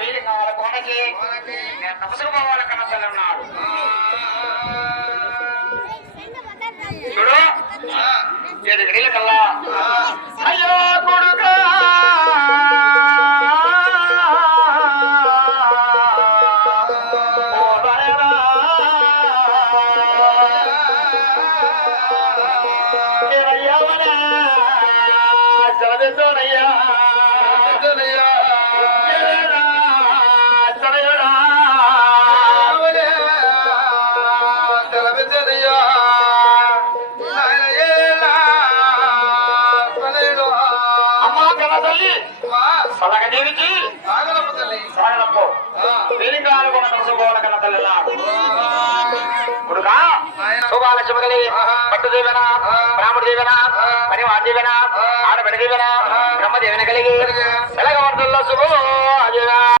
వీడి కావాలి కోనకి నేను తపసుకు పోవాలి కన్నతల్లి ఉన్నాడు చూడు 7 గడిల కల్లా అయ్యో కొడుకా సలగదేవికి సాగనప్పు వీలింగాలు కొన తమసుకోవాల కన్న తల్లి కొడుకా శోభాలక్ష్మి కలి పట్టు దేవన బ్రాహ్మణ దేవన పనివాడ దేవన ఆడబిడ్డ దేవన బ్రహ్మదేవన కలిగి సెలగవర్ధుల్లో శుభో